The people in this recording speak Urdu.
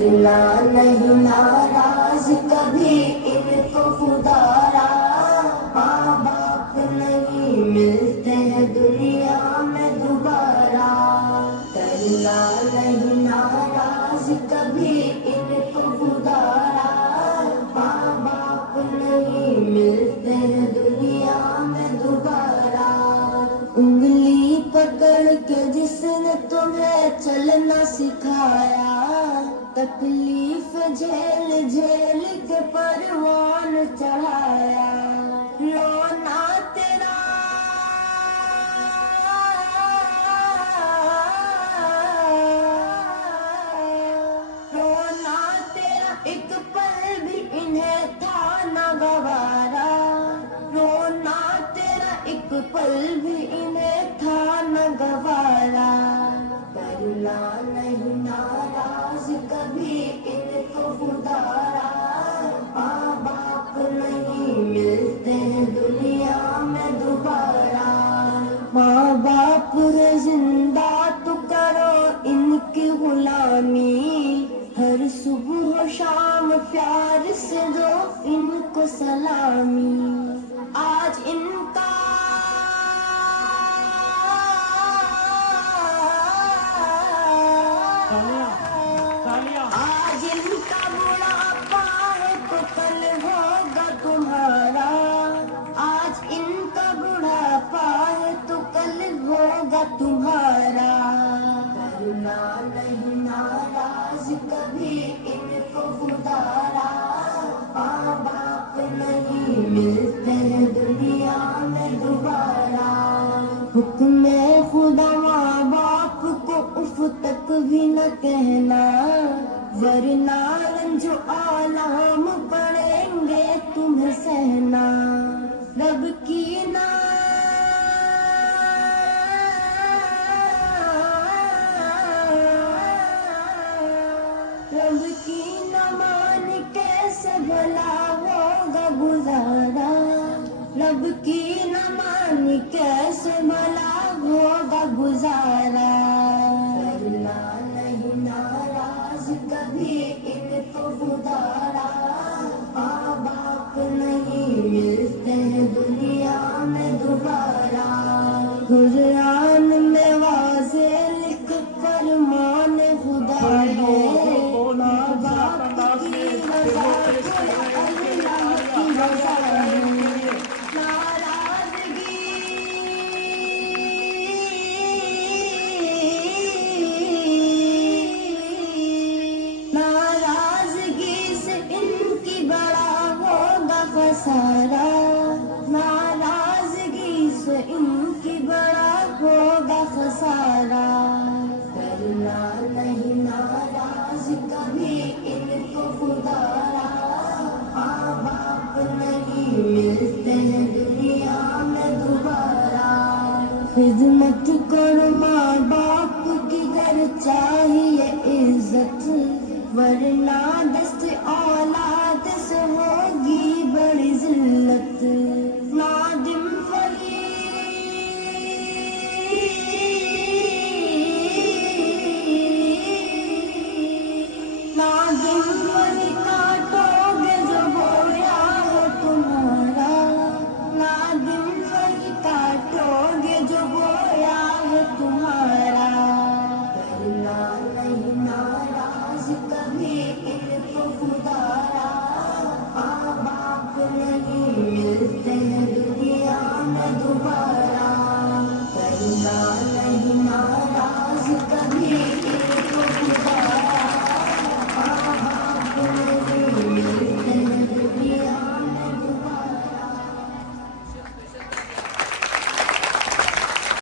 ورنہ نہیں ناراض کبھی ان کو خدارا، ماں باپ نہیں ملتے ہیں دنیا میں دوبارہ، کرنا نہیں ناراض کبھی ان کو خدارا، ماں باپ نہیں ملتے ہیں دنیا میں دوبارہ، انگلی پکڑ کے جس نے تمہیں چلنا سکھایا، تکلیف جھیل جھیل کے پروان چڑھایا، رونا تیرا رونا تیرا ایک پل بھی انہیں تھا نہ گوارا، رونا تیرا ایک پل بھی انہیں تھا نہ گوارا، کرنا نہیں ناراض کبھی ان کو خدارا، ماں باپ نہیں ملتے ہیں دنیا میں دوبارہ، ماں باپ ہے زندہ تو کرو ان کی غلامی، ہر صبح و شام پیار سے دو ان کو سلامی، آج ان کا آج ان کا بڑھاپا ہے تو کل ہوگا تمہارا، آج ان کا بڑھاپا ہے تو کل ہوگا تمہارا، کرنا نہیں ناراض کبھی ان کو خدارا، ماں باپ نہیں ملتے ہیں دنیا میں دوبارہ، حکم خدا ماں باپ کو اف تک بھی نہ کہنا، ورنہ رنج عالم پڑیں گے تمہیں سہنا، رب کی رب کی نہ مان کیسے بھلا ہوگا گزارا، رب کی نہ مان کیسے بھلا ہوگا گزارا، کرنا نہیں ناراض کبھی ان کو خدارا، ماں باپ نہیں ملتے ہیں دنیا میں دوبارہ، قرآن میں واضح لکھ فرمان خدا ہے، ماں باپ کی رضا اللہ کی رضا ہے، ناراضگی سے ان کی بڑا ہوگا خسارہ، ناراضگی سے ان کی بڑا ہوگا خسارہ، کرنا نہیں ناراض کبھی ان کو خدارا، ماں باپ نہیں ملتے ہیں دنیا میں دوبارہ، خدمت کرو ماں باپ کی گر چاہیے عزت، ورنہ دست اولاد سے ہوگی بڑی ذلت، نادم ولی نادم